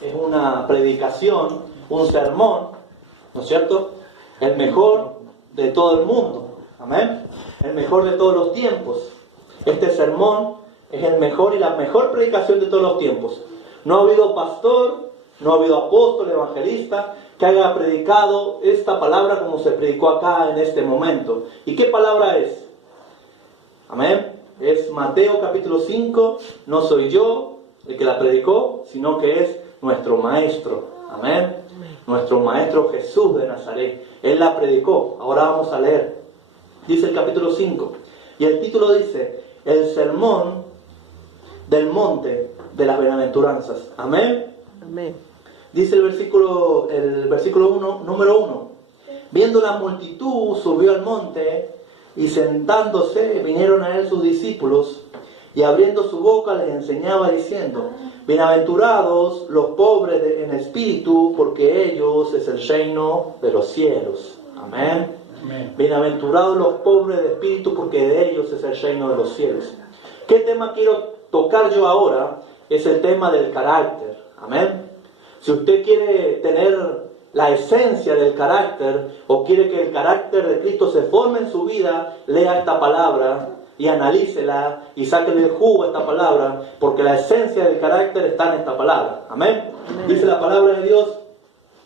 es una predicación, un sermón, ¿no es cierto? El mejor de todo el mundo. Amén. El mejor de todos los tiempos. Este sermón es el mejor y la mejor predicación de todos los tiempos. No ha habido pastor, no ha habido apóstol, evangelista que haya predicado esta palabra como se predicó acá en este momento. ¿Y qué palabra es? Amén. Es Mateo capítulo 5. No soy yo el que la predicó, sino que es nuestro maestro. Amén. Nuestro maestro Jesús de Nazaret. Él la predicó. Ahora vamos a leer. Dice el capítulo 5. Y el título dice: el sermón del monte de las bienaventuranzas. Amén. Amén. Dice el versículo 1, número 1. Viendo la multitud, subió al monte, y sentándose, vinieron a él sus discípulos, y abriendo su boca les enseñaba diciendo: bienaventurados los pobres en espíritu, porque ellos es el reino de los cielos. Amén. Amén. Bienaventurados los pobres de espíritu, porque de ellos es el reino de los cielos. ¿Qué tema quiero tocar yo ahora? Es el tema del carácter. Amén. Si usted quiere tener la esencia del carácter, o quiere que el carácter de Cristo se forme en su vida, lea esta palabra y analícela y sáquele el jugo a esta palabra, porque la esencia del carácter está en esta palabra. Amén. Amén. Dice la palabra de Dios: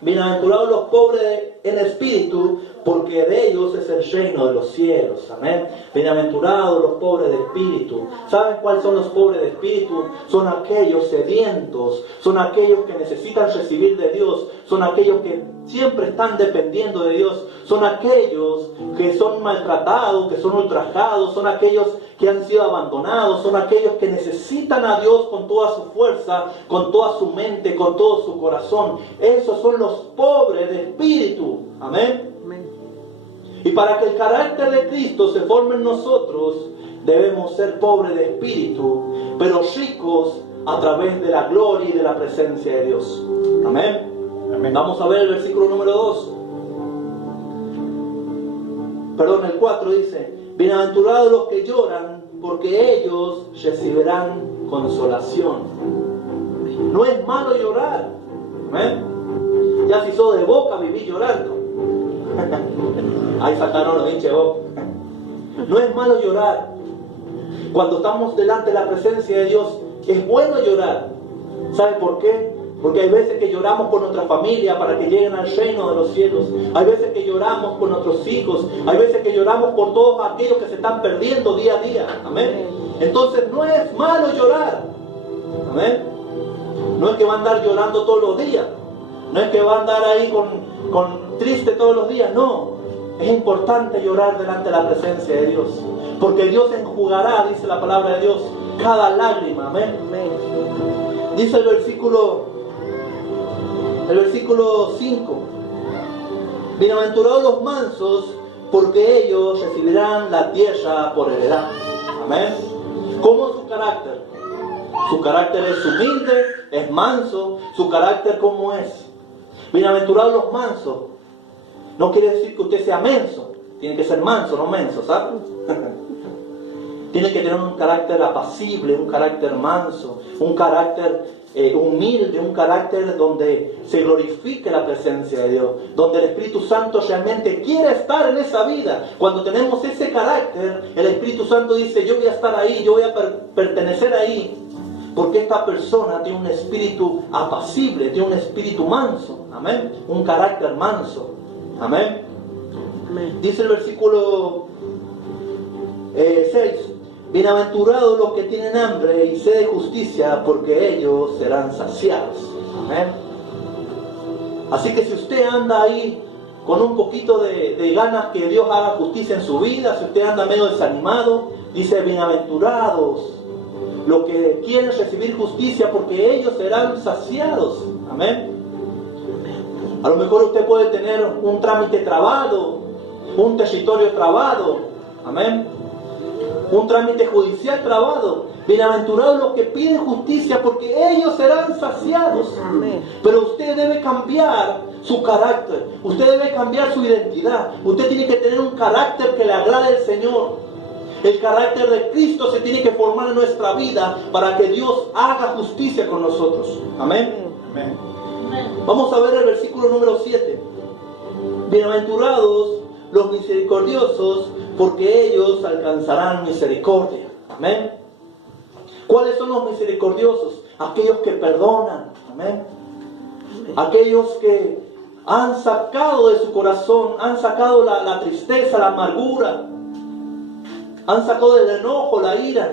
bienaventurados los pobres en espíritu, porque de ellos es el reino de los cielos. Amén. Bienaventurados los pobres de espíritu. ¿Saben cuáles son los pobres de espíritu? Son aquellos sedientos, son aquellos que necesitan recibir de Dios, son aquellos que siempre están dependiendo de Dios, son aquellos que son maltratados, que son ultrajados, son aquellos que han sido abandonados, son aquellos que necesitan a Dios con toda su fuerza, con toda su mente, con todo su corazón. Esos son los pobres de espíritu. Amén. Amén. Y para que el carácter de Cristo se forme en nosotros, debemos ser pobres de espíritu, pero ricos a través de la gloria y de la presencia de Dios. Amén. Amén. Vamos a ver el versículo número 2. Perdón, el 4 dice: bienaventurados los que lloran, porque ellos recibirán consolación. No es malo llorar. Amén. Ya si sos de boca, viví llorando. Ahí sacaron los hinches de boca. No es malo llorar. Cuando estamos delante de la presencia de Dios, es bueno llorar. ¿Sabe por qué? Porque hay veces que lloramos por nuestra familia para que lleguen al reino de los cielos. Hay veces que lloramos por nuestros hijos. Hay veces que lloramos por todos aquellos que se están perdiendo día a día. Amén. Entonces no es malo llorar. Amén. No es que va a andar llorando todos los días. No es que va a andar ahí con triste todos los días. No. Es importante llorar delante de la presencia de Dios. Porque Dios enjugará, dice la palabra de Dios, cada lágrima. Amén. Amén. Dice el versículo 5. Bienaventurados los mansos, porque ellos recibirán la tierra por heredad. Amén. ¿Cómo es su carácter? Su carácter es humilde, es manso. Su carácter, ¿cómo es? Bienaventurados los mansos. No quiere decir que usted sea menso. Tiene que ser manso, no menso, ¿sabe? Tiene que tener un carácter apacible, un carácter manso, un carácter humilde, un carácter donde se glorifique la presencia de Dios, donde el Espíritu Santo realmente quiere estar en esa vida. Cuando tenemos ese carácter, el Espíritu Santo dice: yo voy a estar ahí, yo voy a pertenecer ahí, porque esta persona tiene un espíritu apacible, tiene un espíritu manso. Amén. Un carácter manso. Amén. Amén. Dice el versículo 6: bienaventurados los que tienen hambre y sed de justicia, porque ellos serán saciados. Amén. Así que si usted anda ahí con un poquito de ganas que Dios haga justicia en su vida, si usted anda medio desanimado, dice: bienaventurados los que quieren recibir justicia, porque ellos serán saciados. Amén. A lo mejor usted puede tener un trámite trabado, un territorio trabado. Amén. Un trámite judicial trabado. Bienaventurados los que piden justicia, porque ellos serán saciados. Amén. Pero usted debe cambiar su carácter. Usted debe cambiar su identidad. Usted tiene que tener un carácter que le agrade al Señor. El carácter de Cristo se tiene que formar en nuestra vida para que Dios haga justicia con nosotros. Amén. Amén. Vamos a ver el versículo número 7. Bienaventurados los misericordiosos, porque ellos alcanzarán misericordia. Amén. ¿Cuáles son los misericordiosos? Aquellos que perdonan. Amén. Aquellos que han sacado de su corazón, han sacado la tristeza, la amargura, han sacado del enojo, la ira.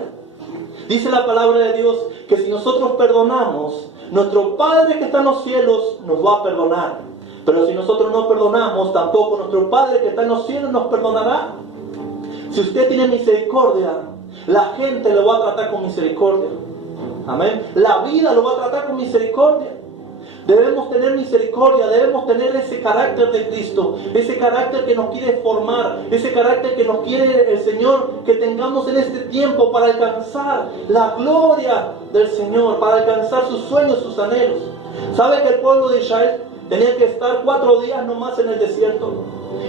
Dice la palabra de Dios que si nosotros perdonamos, nuestro Padre que está en los cielos nos va a perdonar. Pero si nosotros no perdonamos, tampoco nuestro Padre que está en los cielos nos perdonará. Si usted tiene misericordia, la gente lo va a tratar con misericordia. Amén. La vida lo va a tratar con misericordia. Debemos tener misericordia, debemos tener ese carácter de Cristo, ese carácter que nos quiere formar, ese carácter que nos quiere el Señor que tengamos en este tiempo para alcanzar la gloria del Señor, para alcanzar sus sueños, sus anhelos. ¿Sabe que el pueblo de Israel tenía que estar 4 días nomás en el desierto?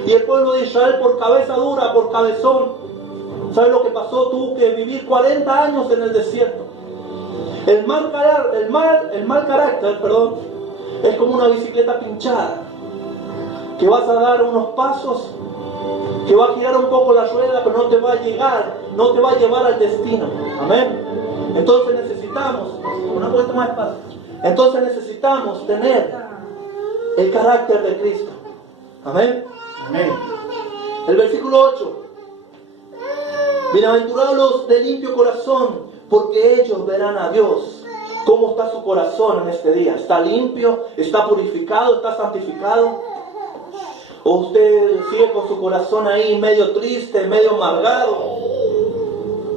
Y el pueblo de Israel, por cabeza dura, por cabezón, ¿sabe lo que pasó? Tuvo que vivir 40 años en el desierto. El mal carácter, es como una bicicleta pinchada, que vas a dar unos pasos, que va a girar un poco la rueda, pero no te va a llevar al destino. Amén. Entonces necesitamos, una vuelta más despacio. Entonces necesitamos tener el carácter de Cristo. Amén. Amén. El versículo 8. Bienaventurados los de limpio corazón, porque ellos verán a Dios. ¿Cómo está su corazón en este día? ¿Está limpio? ¿Está purificado? ¿Está santificado? ¿O usted sigue con su corazón ahí medio triste, medio amargado?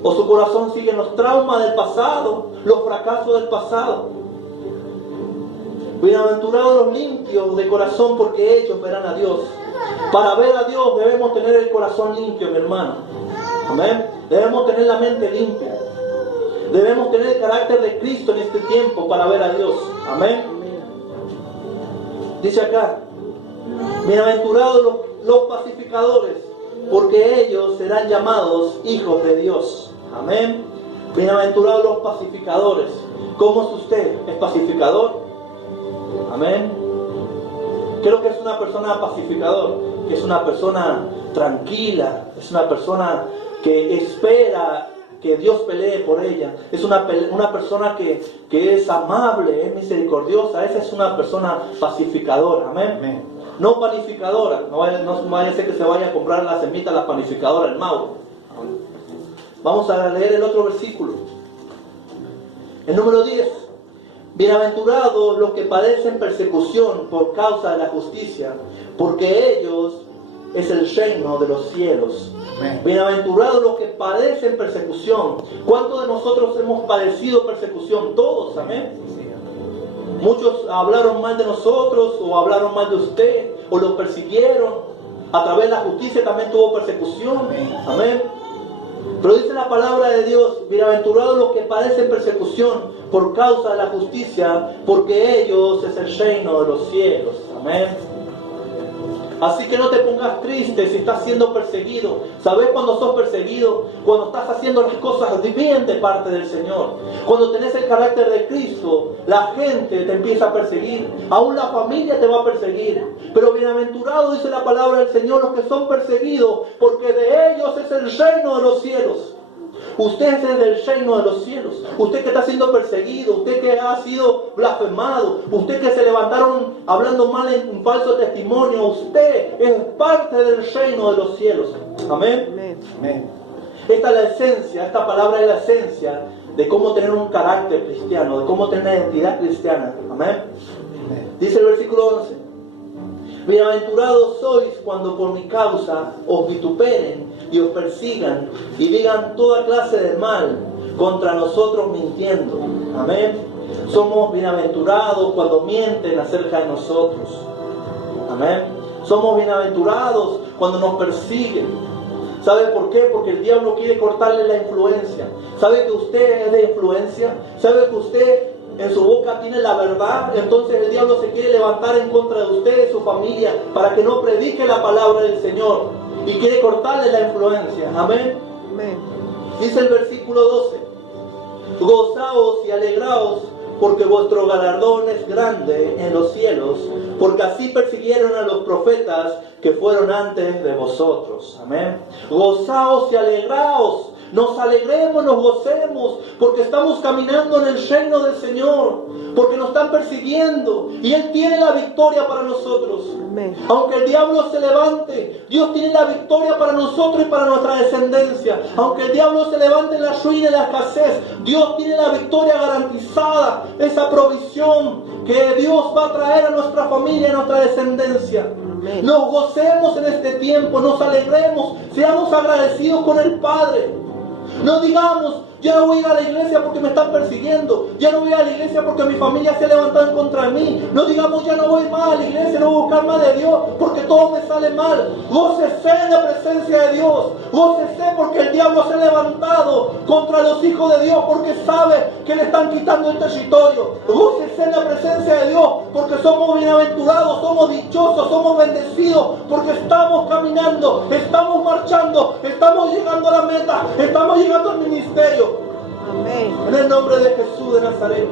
¿O su corazón sigue en los traumas del pasado, los fracasos del pasado? Bienaventurados los limpios de corazón, porque ellos verán a Dios. Para ver a Dios debemos tener el corazón limpio, mi hermano. Amén. Debemos tener la mente limpia. Debemos tener el carácter de Cristo en este tiempo para ver a Dios. Amén. Dice acá: bienaventurados los pacificadores, porque ellos serán llamados hijos de Dios. Amén. Bienaventurados los pacificadores. ¿Cómo es usted? ¿Es pacificador? Amén. ¿Qué es lo que es una persona pacificador? Que es una persona tranquila, es una persona que espera que Dios pelee por ella. Es una persona que es amable, es misericordiosa. Esa es una persona pacificadora. Amén. Amén. No panificadora. No vaya a ser que se vaya a comprar la semita, la panificadora, el Mauro. Vamos a leer el otro versículo. El número 10. Bienaventurados los que padecen persecución por causa de la justicia, porque ellos es el reino de los cielos. Amén. Bienaventurados los que padecen persecución. ¿Cuántos de nosotros hemos padecido persecución? Todos, amén. Muchos hablaron mal de nosotros, o hablaron mal de usted, o lo persiguieron. A través de la justicia también tuvo persecución. Amén. Pero dice la palabra de Dios: bienaventurados los que padecen persecución por causa de la justicia, porque ellos es el reino de los cielos. Amén. Así que no te pongas triste si estás siendo perseguido. ¿Sabes cuando sos perseguido? Cuando estás haciendo las cosas bien de parte del Señor. Cuando tenés el carácter de Cristo, la gente te empieza a perseguir. Aún la familia te va a perseguir. Pero bienaventurados, dice la palabra del Señor, los que son perseguidos, porque de ellos es el reino de los cielos. Usted es del reino de los cielos. Usted que está siendo perseguido, usted que ha sido blasfemado, usted que se levantaron hablando mal en un falso testimonio, usted es parte del reino de los cielos. Amén. Amén. Esta es la esencia, esta palabra es la esencia de cómo tener un carácter cristiano, de cómo tener una identidad cristiana. Amén. Dice el versículo 11: bienaventurados sois cuando por mi causa os vituperen y os persigan y digan toda clase de mal contra nosotros mintiendo. Amén. Somos bienaventurados cuando mienten acerca de nosotros. Amén. Somos bienaventurados cuando nos persiguen. ¿Sabe por qué? Porque el diablo quiere cortarle la influencia. ¿Sabe que usted es de influencia? ¿Sabe que usted en su boca tiene la verdad? Entonces el diablo se quiere levantar en contra de usted y su familia para que no predique la palabra del Señor, y quiere cortarle la influencia. Amén. Amén. Dice el versículo 12: gozaos y alegraos porque vuestro galardón es grande en los cielos, porque así persiguieron a los profetas que fueron antes de vosotros. Amén. Gozaos y alegraos. Nos alegremos, nos gocemos, porque estamos caminando en el reino del Señor, porque nos están persiguiendo y Él tiene la victoria para nosotros. Amén. Aunque el diablo se levante, Dios tiene la victoria para nosotros y para nuestra descendencia. Aunque el diablo se levante en la ruina y la escasez, Dios tiene la victoria garantizada, esa provisión que Dios va a traer a nuestra familia y a nuestra descendencia. Amén. Nos gocemos en este tiempo, nos alegremos, seamos agradecidos con el Padre. No digamos, ya no voy a ir a la iglesia porque me están persiguiendo, ya no voy a la iglesia porque mi familia se ha levantado en contra de mí. No digamos, ya no voy más a la iglesia, no voy a buscar más de Dios porque todo me sale mal. Gócese en la presencia de Dios, gócese porque el diablo se ha levantado contra los hijos de Dios porque sabe que le están quitando el territorio. Gócese en la presencia de Dios porque somos bienaventurados, somos dichosos, somos bendecidos porque estamos caminando, estamos marchando, estamos llegando a la meta, estamos llegando al ministerio. Amén. En el nombre de Jesús de Nazaret.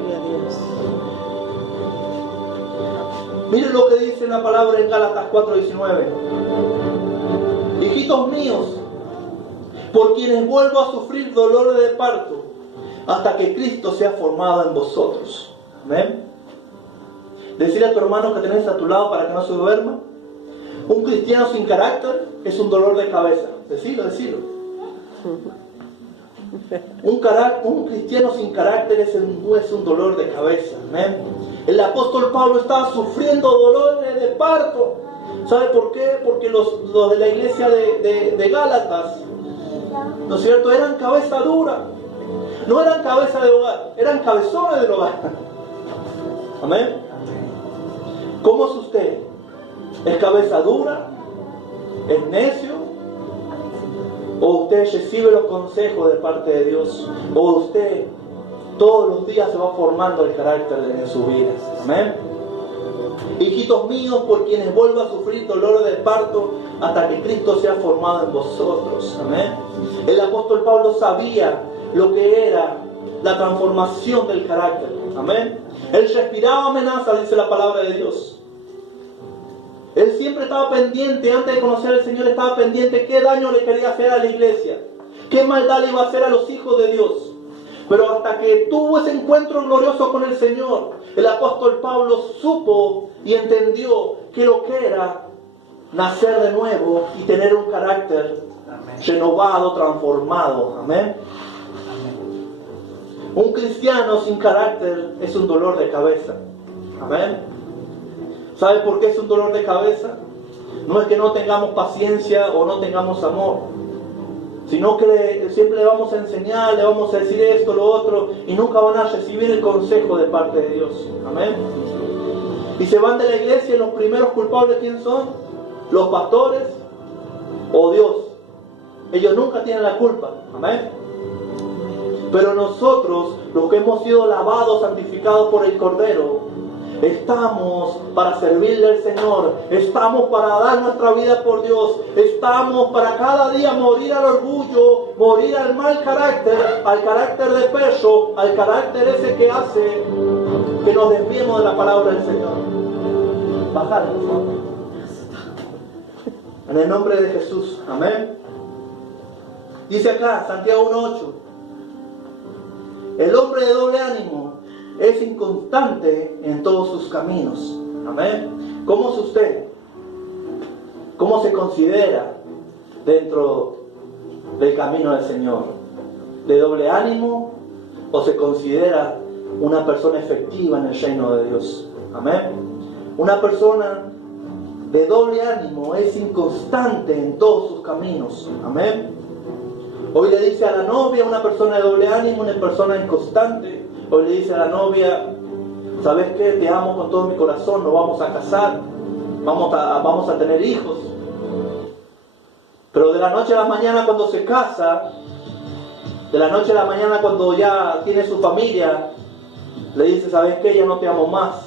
Miren lo que dice la palabra en Gálatas 4:19. Hijitos míos, por quienes vuelvo a sufrir dolores de parto, hasta que Cristo sea formado en vosotros. Amén. Decirle a tu hermano que tenés a tu lado para que no se duerma. Un cristiano sin carácter es un dolor de cabeza. Decilo. Un cristiano sin carácter es un dolor de cabeza. Amén. El apóstol Pablo estaba sufriendo dolores de parto. ¿Sabe por qué? Porque los de la iglesia de Gálatas, ¿no es cierto?, eran cabeza dura. No eran cabeza de hogar, eran cabezones del hogar. Amén. ¿Cómo es usted? ¿Es cabeza dura? ¿Es necio? ¿O usted recibe los consejos de parte de Dios? ¿O usted todos los días se va formando el carácter en su vida? Amén. Hijitos míos, por quienes vuelvo a sufrir dolor de parto hasta que Cristo sea formado en vosotros. Amén. El apóstol Pablo sabía lo que era la transformación del carácter. Amén. Él respiraba amenaza, dice la palabra de Dios. Él siempre estaba pendiente, antes de conocer al Señor, estaba pendiente qué daño le quería hacer a la iglesia, qué maldad le iba a hacer a los hijos de Dios. Pero hasta que tuvo ese encuentro glorioso con el Señor, el apóstol Pablo supo y entendió que lo que era nacer de nuevo y tener un carácter renovado, transformado. Amén. Un cristiano sin carácter es un dolor de cabeza. Amén. ¿Sabe por qué es un dolor de cabeza? No es que no tengamos paciencia o no tengamos amor, sino que siempre le vamos a enseñar, le vamos a decir esto, lo otro, y nunca van a recibir el consejo de parte de Dios. Amén. Y se van de la iglesia y los primeros culpables, ¿quién son? ¿Los pastores o Dios? Ellos nunca tienen la culpa. Amén. Pero nosotros, los que hemos sido lavados, santificados por el Cordero, estamos para servirle al Señor, estamos para dar nuestra vida por Dios, estamos para cada día morir al orgullo, morir al mal carácter, al carácter de peso, al carácter ese que hace que nos desviemos de la palabra del Señor. Bajar, por favor. En el nombre de Jesús, amén. Dice acá, Santiago 1:8, el hombre de doble ánimo es inconstante en todos sus caminos. Amén. ¿Cómo es usted? ¿Cómo se considera dentro del camino del Señor? ¿De doble ánimo o se considera una persona efectiva en el reino de Dios? Amén. Una persona de doble ánimo es inconstante en todos sus caminos. Amén. Hoy le dice a la novia una persona de doble ánimo, una persona inconstante. Hoy le dice a la novia, ¿sabes qué? Te amo con todo mi corazón, nos vamos a casar, vamos a tener hijos. Pero de la noche a la mañana cuando se casa, de la noche a la mañana cuando ya tiene su familia, le dice, ¿sabes qué? Ya no te amo más,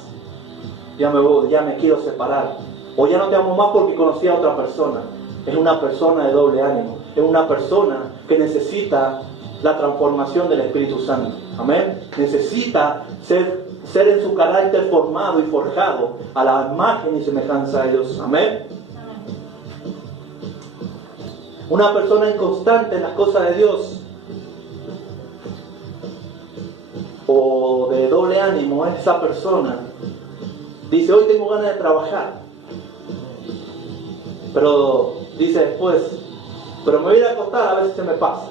ya me quiero separar. O ya no te amo más porque conocí a otra persona. Es una persona de doble ánimo, es una persona que necesita la transformación del Espíritu Santo. Amén. Necesita ser ser en su carácter formado y forjado a la imagen y semejanza de Dios. Amén. Una persona inconstante en las cosas de Dios o de doble ánimo es esa persona. Dice, hoy tengo ganas de trabajar, pero dice después, pero me voy a ir a acostar, a ver si se me pasa.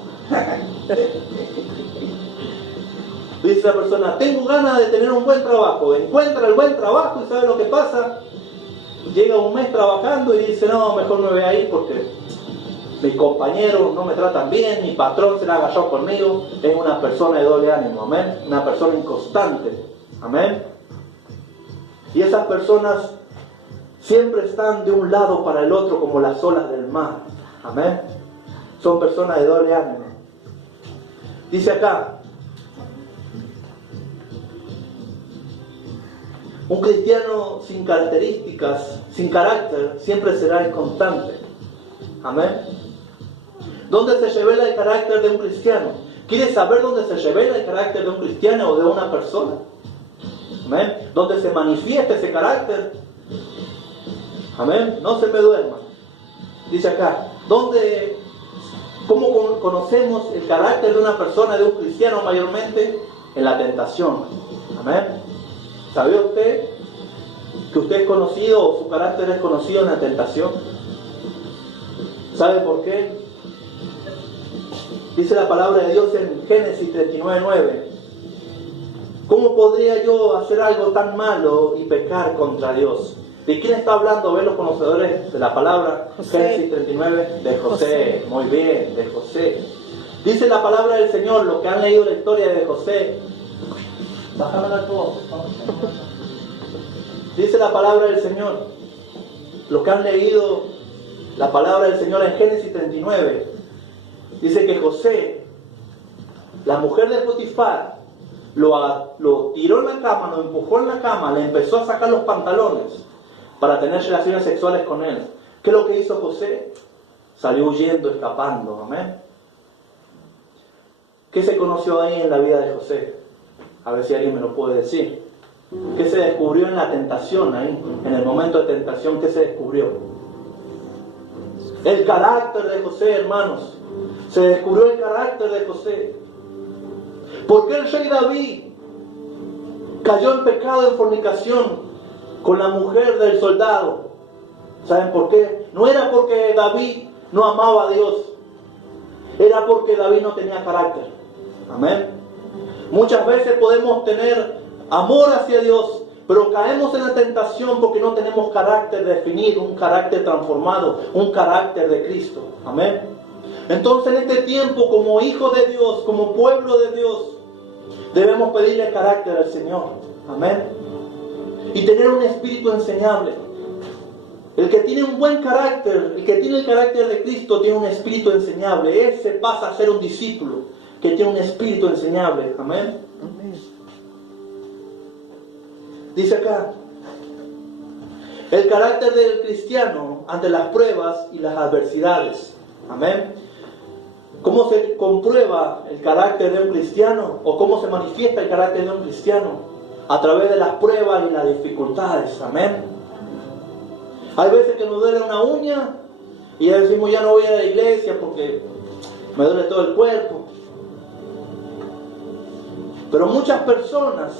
Dice la persona, tengo ganas de tener un buen trabajo. Encuentra el buen trabajo y sabe lo que pasa. Llega un mes trabajando y dice, no, mejor me voy a ir porque mis compañeros no me tratan bien, mi patrón se la agachó conmigo. Es una persona de doble ánimo, amén. Una persona inconstante, amén. Y esas personas siempre están de un lado para el otro como las olas del mar, amén. Son personas de doble ánimo. Dice acá, un cristiano sin características, sin carácter, siempre será inconstante. Amén. ¿Dónde se revela el carácter de un cristiano? ¿Quieres saber dónde se revela el carácter de un cristiano o de una persona? Amén. ¿Dónde se manifiesta ese carácter? Amén. No se me duerma. Dice acá, ¿cómo conocemos el carácter de una persona, de un cristiano mayormente? En la tentación. Amén. ¿Sabía usted que usted es conocido o su carácter es conocido en la tentación? ¿Sabe por qué? Dice la palabra de Dios en Génesis 39:9. ¿Cómo podría yo hacer algo tan malo y pecar contra Dios? ¿De quién está hablando? ¿Ven los conocedores de la palabra? José. Génesis 39, de José. Muy bien, de José. Dice la palabra del Señor, los que han leído la historia de José. Bájamela todo, por favor. Dice la palabra del Señor, los que han leído la palabra del Señor en Génesis 39, dice que José, la mujer de Potifar, lo tiró en la cama, lo empujó en la cama, le empezó a sacar los pantalones para tener relaciones sexuales con él. ¿Qué es lo que hizo José? Salió huyendo, escapando. Amén. ¿Qué se conoció ahí en la vida de José? A ver si alguien me lo puede decir. ¿Qué se descubrió en la tentación ahí? En el momento de tentación, ¿qué se descubrió? El carácter de José, hermanos. Se descubrió el carácter de José. ¿Por qué el rey David cayó en pecado, en fornicación con la mujer del soldado? ¿Saben por qué? No era porque David no amaba a Dios. Era porque David no tenía carácter. Amén. Muchas veces podemos tener amor hacia Dios, pero caemos en la tentación porque no tenemos carácter definido, un carácter transformado, un carácter de Cristo. Amén. Entonces en este tiempo, como hijos de Dios, como pueblo de Dios, debemos pedirle carácter al Señor. Amén. Y tener un espíritu enseñable. El que tiene un buen carácter, el que tiene el carácter de Cristo, tiene un espíritu enseñable. Ese pasa a ser un discípulo que tiene un espíritu enseñable. Amén. Amén. Dice acá, el carácter del cristiano ante las pruebas y las adversidades. Amén. ¿Cómo se comprueba el carácter de un cristiano? ¿O cómo se manifiesta el carácter de un cristiano? A través de las pruebas y las dificultades. Amén. Hay veces que nos duele una uña y ya decimos, ya no voy a la iglesia porque me duele todo el cuerpo. Pero muchas personas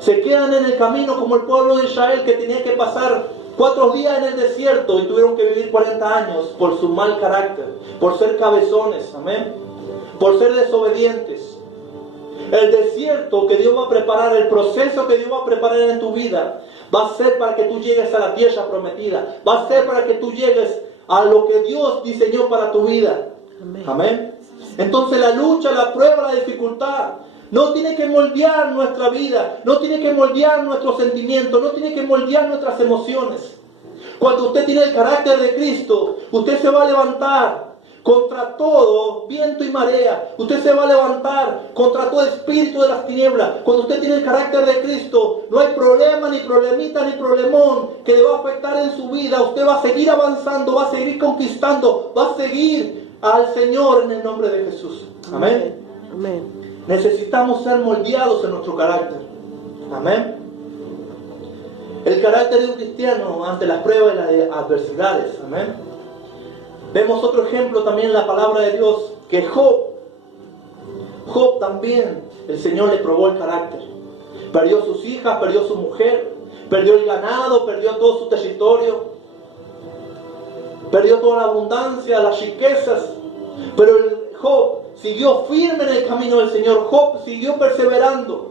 se quedan en el camino como el pueblo de Israel, que tenía que pasar 4 días en el desierto y tuvieron que vivir 40 años por su mal carácter, por ser cabezones, amén, por ser desobedientes. El desierto que Dios va a preparar, el proceso que Dios va a preparar en tu vida, va a ser para que tú llegues a la tierra prometida, va a ser para que tú llegues a lo que Dios diseñó para tu vida. Amén. Amén. Entonces la lucha, la prueba, la dificultad no tiene que moldear nuestra vida, no tiene que moldear nuestros sentimientos, no tiene que moldear nuestras emociones. Cuando usted tiene el carácter de Cristo, usted se va a levantar contra todo viento y marea. Usted se va a levantar contra todo espíritu de las tinieblas. Cuando usted tiene el carácter de Cristo, no hay problema, ni problemita, ni problemón que le va a afectar en su vida. Usted va a seguir avanzando, va a seguir conquistando, va a seguir al Señor en el nombre de Jesús. Amén. Amén. Necesitamos ser moldeados en nuestro carácter. Amén. El carácter de un cristiano ante las pruebas y las adversidades. Amén. Vemos otro ejemplo también en la palabra de Dios, que Job también, el Señor le probó el carácter. Perdió sus hijas, perdió su mujer, perdió el ganado, perdió todo su territorio, perdió toda la abundancia, las riquezas. Pero Job siguió firme en el camino del Señor. Job siguió perseverando.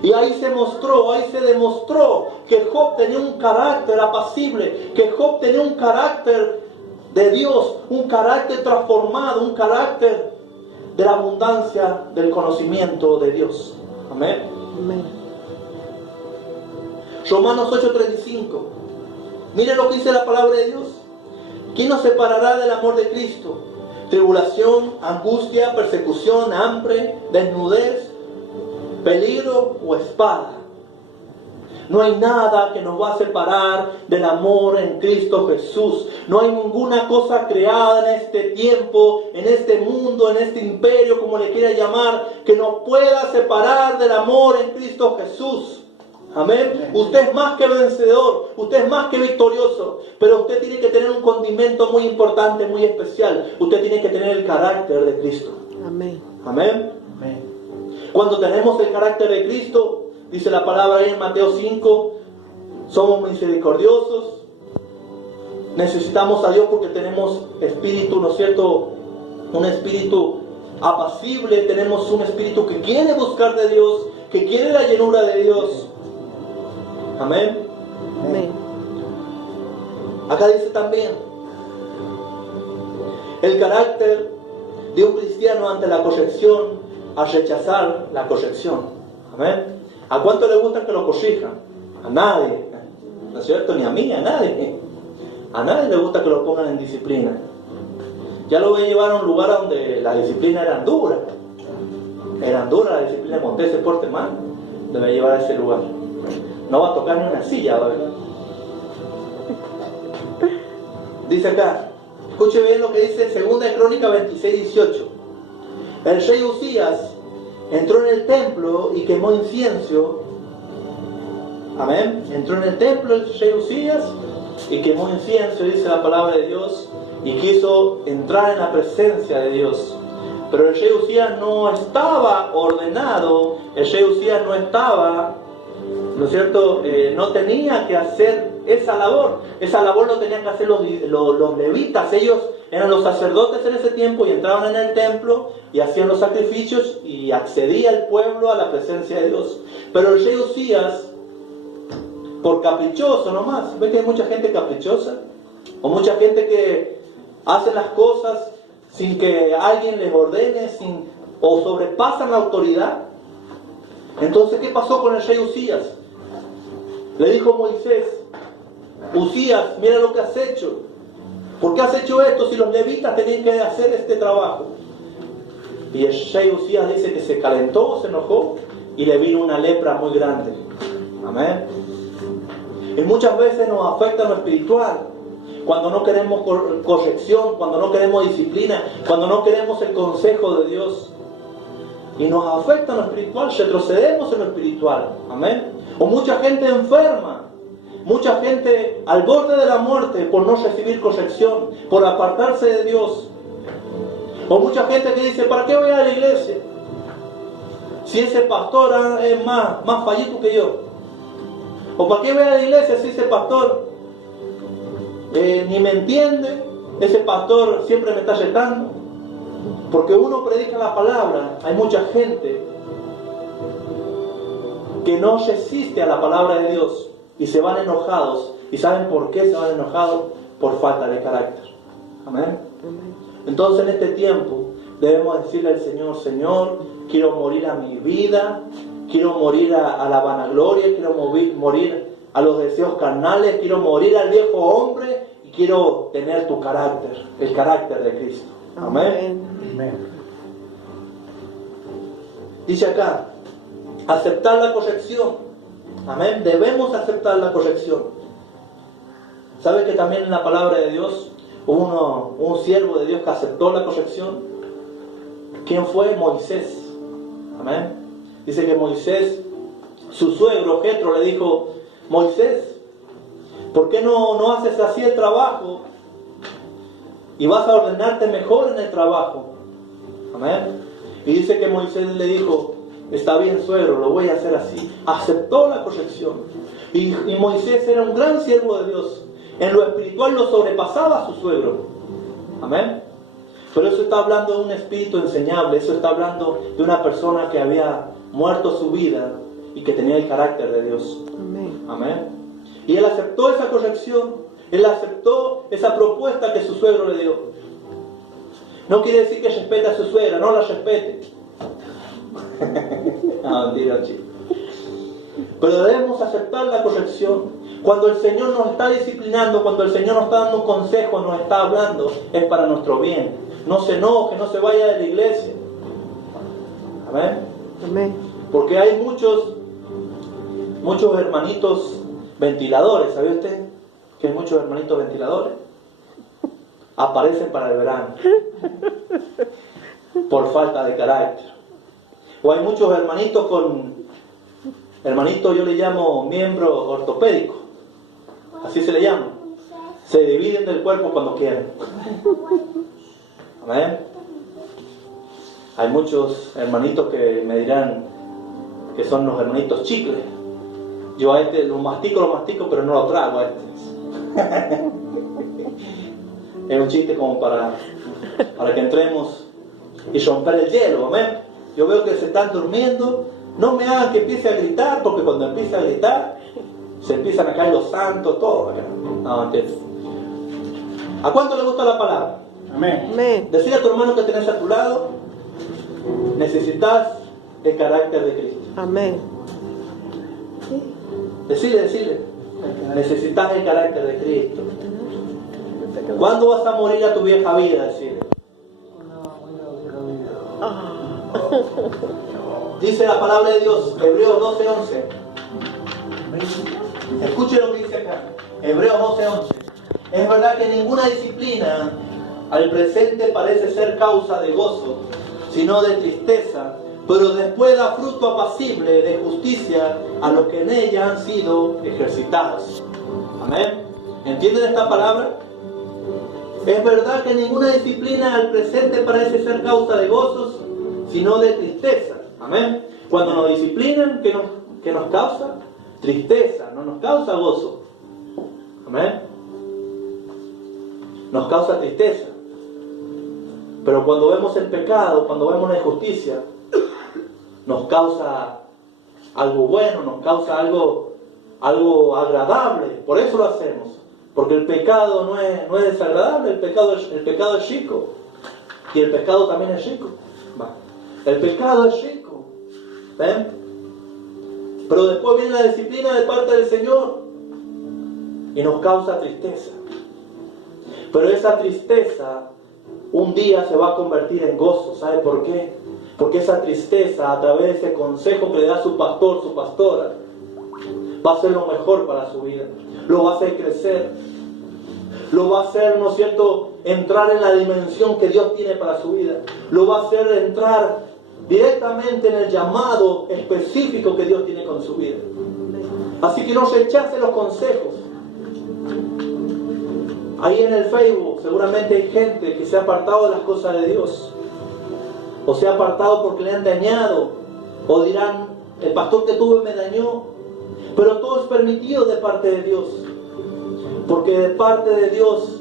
Y ahí se demostró que Job tenía un carácter apacible, que Job tenía un carácter de Dios, un carácter transformado, un carácter de la abundancia del conocimiento de Dios. Amén. Amén. Romanos 8:35. Mire lo que dice la palabra de Dios. ¿Quién nos separará del amor de Cristo? Tribulación, angustia, persecución, hambre, desnudez, peligro o espada. No hay nada que nos va a separar del amor en Cristo Jesús. No hay ninguna cosa creada en este tiempo, en este mundo, en este imperio, como le quiera llamar, que nos pueda separar del amor en Cristo Jesús. Amén. Usted es más que vencedor, usted es más que victorioso, pero usted tiene que tener un condimento muy importante, muy especial. Usted tiene que tener el carácter de Cristo. Amén. Amén. Cuando tenemos el carácter de Cristo, dice la palabra ahí en Mateo 5, somos misericordiosos, necesitamos a Dios porque tenemos espíritu, ¿no es cierto? Un espíritu apacible, tenemos un espíritu que quiere buscar de Dios, que quiere la llenura de Dios. Amén. Amén. Acá dice también, el carácter de un cristiano ante la corrección, a rechazar la corrección. Amén. ¿A cuánto le gusta que lo corrijan? A nadie. ¿No es cierto? Ni a mí, a nadie. A nadie le gusta que lo pongan en disciplina. Ya lo voy a llevar a un lugar donde la disciplina eran duras. Eran duras la disciplina. Cuando usted se porte mal, lo voy a llevar a ese lugar. No va a tocar ni una silla, ¿verdad? Dice acá, escuche bien lo que dice 2 Crónicas 26:18. El rey Uzías entró en el templo y quemó incienso. Amén. Entró en el templo el rey Uzías y quemó incienso, dice la palabra de Dios, y quiso entrar en la presencia de Dios. Pero el rey Uzías no estaba ordenado, el rey Uzías no estaba, ¿no es cierto? No tenía que hacer esa labor. Esa labor lo tenían que hacer los levitas. Ellos eran los sacerdotes en ese tiempo y entraban en el templo y hacían los sacrificios y accedía el pueblo a la presencia de Dios. Pero el rey Uzías, por caprichoso nomás, ¿ves que hay mucha gente caprichosa? O mucha gente que hace las cosas sin que alguien les ordene, o sobrepasan la autoridad. Entonces, ¿qué pasó con el rey Uzías? Le dijo Moisés, Uzías, mira lo que has hecho. ¿Por qué has hecho esto si los levitas tenían que hacer este trabajo? Y el rey Uzías dice que se calentó, se enojó y le vino una lepra muy grande. Amén. Y muchas veces nos afecta lo espiritual. Cuando no queremos corrección, cuando no queremos disciplina, cuando no queremos el consejo de Dios. Y nos afecta en lo espiritual, retrocedemos en lo espiritual. Amén. O mucha gente enferma, mucha gente al borde de la muerte por no recibir corrección, por apartarse de Dios. O mucha gente que dice, ¿para qué voy a la iglesia? Si ese pastor es más fallito que yo. ¿O para qué voy a la iglesia si ese pastor ni me entiende? Ese pastor siempre me está retando. Porque uno predica la palabra. Hay mucha gente que no resiste a la palabra de Dios y se van enojados. ¿Y saben por qué se van enojados? Por falta de carácter. Amén. Entonces en este tiempo debemos decirle al Señor, Señor, quiero morir a mi vida, quiero morir a la vanagloria, quiero morir a los deseos carnales, quiero morir al viejo hombre y quiero tener tu carácter, el carácter de Cristo. Amén. Amén. Dice acá, aceptar la corrección. Amén. Debemos aceptar la corrección. ¿Sabe que también en la palabra de Dios hubo un siervo de Dios que aceptó la corrección? ¿Quién fue? Moisés. Amén. Dice que Moisés su suegro Jetro le dijo: Moisés, ¿por qué no haces así el trabajo? Y vas a ordenarte mejor en el trabajo. Amén. Y dice que Moisés le dijo: está bien, suegro, lo voy a hacer así. Aceptó la corrección. Y Moisés era un gran siervo de Dios. En lo espiritual lo sobrepasaba a su suegro. Amén. Pero eso está hablando de un espíritu enseñable. Eso está hablando de una persona que había muerto su vida y que tenía el carácter de Dios. Amén. Amén. Y él aceptó esa corrección. Él aceptó esa propuesta que su suegro le dio. No quiere decir que respete a su suegra, no la respete. No, mentira, chicos. Pero debemos aceptar la corrección. Cuando el Señor nos está disciplinando, cuando el Señor nos está dando un consejo, nos está hablando, es para nuestro bien. No se enoje, no se vaya de la iglesia. Amén. Amén. Porque hay muchos hermanitos ventiladores. ¿Sabe usted que hay muchos hermanitos ventiladores? Aparecen para el verano por falta de carácter. O hay muchos hermanitos yo le llamo miembro ortopédico, así se le llama. Se dividen del cuerpo cuando quieren. Amén. Hay muchos hermanitos que me dirán que son los hermanitos chicles. Yo a este lo mastico, pero no lo trago a este. Es un chiste como para que entremos y romper el hielo. Amén. Yo veo que se están durmiendo. No me hagan que empiece a gritar, porque cuando empiece a gritar se empiezan a caer los santos, todo. No, ¿entiendes? ¿A cuánto le gusta la palabra? Amén. Amén. Decirle a tu hermano que tenés a tu lado: necesitas el carácter de Cristo. Amén. Decirle, necesitas el carácter de Cristo. ¿Cuándo vas a morir a tu vieja vida? Decirle. Dice la palabra de Dios, Hebreos 12:11. Escuche lo que dice acá. Hebreos 12:11. Es verdad que ninguna disciplina al presente parece ser causa de gozo, sino de tristeza, pero después da fruto apacible de justicia a los que en ella han sido ejercitados. Amén. ¿Entienden esta palabra? Es verdad que ninguna disciplina al presente parece ser causa de gozos, sino de tristeza. Amén. Cuando nos disciplinan, ¿qué nos causa? Tristeza, no nos causa gozo. Amén. Nos causa tristeza. Pero cuando vemos el pecado, cuando vemos la injusticia, nos causa algo bueno, nos causa algo agradable. Por eso lo hacemos. Porque el pecado no es desagradable, el pecado es rico. Y el pecado también es rico. El pecado es rico. ¿Ven? Pero después viene la disciplina de parte del Señor y nos causa tristeza. Pero esa tristeza un día se va a convertir en gozo. ¿Sabe por qué? Porque esa tristeza, a través de ese consejo que le da su pastor, su pastora, va a ser lo mejor para su vida. Lo va a hacer crecer. Lo va a hacer, ¿no es cierto?, entrar en la dimensión que Dios tiene para su vida. Lo va a hacer entrar directamente en el llamado específico que Dios tiene con su vida. Así que no rechace los consejos. Ahí en el Facebook seguramente hay gente que se ha apartado de las cosas de Dios, o se ha apartado porque le han dañado, o dirán: el pastor que tuve me dañó. Pero todo es permitido de parte de Dios, porque de parte de Dios,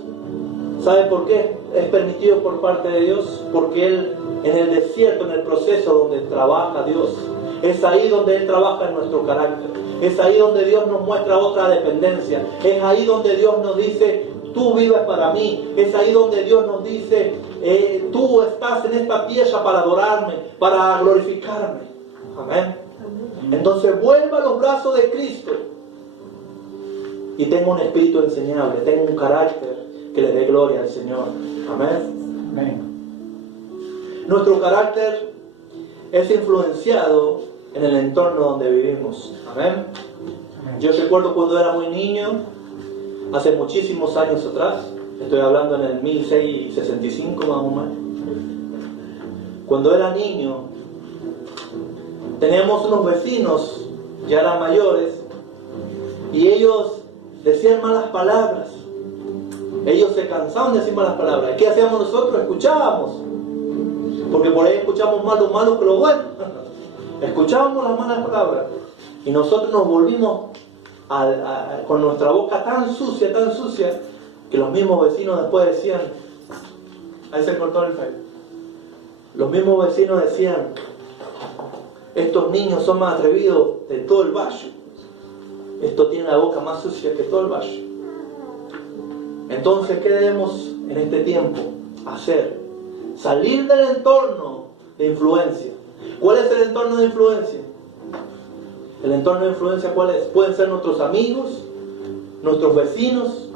¿sabe por qué es permitido por parte de Dios? Porque Él, en el desierto, en el proceso donde trabaja Dios, es ahí donde Él trabaja en nuestro carácter. Es ahí donde Dios nos muestra otra dependencia. Es ahí donde Dios nos dice: tú vives para mí. Es ahí donde Dios nos dice: tú estás en esta tierra para adorarme, para glorificarme. Amén. Entonces vuelva a los brazos de Cristo y tenga un espíritu enseñable, tenga un carácter que le dé gloria al Señor. Amén. Amén. Nuestro carácter es influenciado en el entorno donde vivimos. Amén. Yo recuerdo cuando era muy niño, hace muchísimos años atrás, estoy hablando en el 1665 más o menos. Cuando era niño, teníamos unos vecinos ya eran mayores, y ellos decían malas palabras. Ellos se cansaban de decir malas palabras. ¿Qué hacíamos nosotros? Escuchábamos. Porque por ahí escuchamos más lo malo que lo bueno. Escuchábamos las malas palabras. Y nosotros nos volvimos con nuestra boca tan sucia, que los mismos vecinos después decían, ahí se cortó el Facebook. Los mismos vecinos decían, estos niños son más atrevidos de todo el valle. Esto tiene la boca más sucia que todo el valle. Entonces, ¿qué debemos en este tiempo hacer? Salir del entorno de influencia. ¿Cuál es el entorno de influencia? El entorno de influencia, ¿cuál es? Pueden ser nuestros amigos, nuestros vecinos,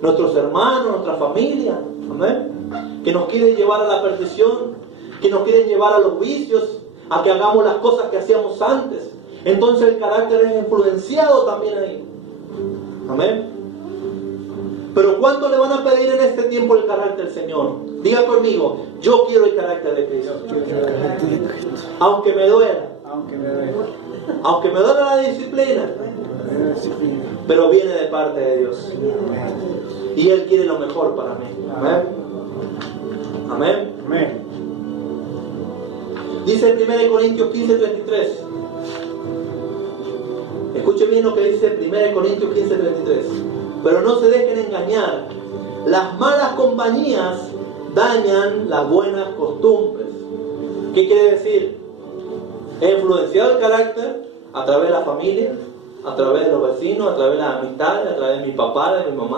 nuestros hermanos, nuestra familia. ¿Amén? Que nos quieren llevar a la perdición, que nos quieren llevar a los vicios, a que hagamos las cosas que hacíamos antes. Entonces el carácter es influenciado también ahí. Amén. Pero ¿cuánto le van a pedir en este tiempo el carácter del Señor? Diga conmigo, yo quiero el carácter de Cristo. Aunque me duela. Aunque me duela la disciplina. Pero viene de parte de Dios. Y Él quiere lo mejor para mí. Amén. Amén. Amén. Dice 1 Corintios 15:33. Escuche bien lo que dice 1 Corintios 15:33. Pero no se dejen engañar. Las malas compañías dañan las buenas costumbres. ¿Qué quiere decir? He influenciado el carácter a través de la familia, a través de los vecinos, a través de las amistades, a través de mi papá, de mi mamá.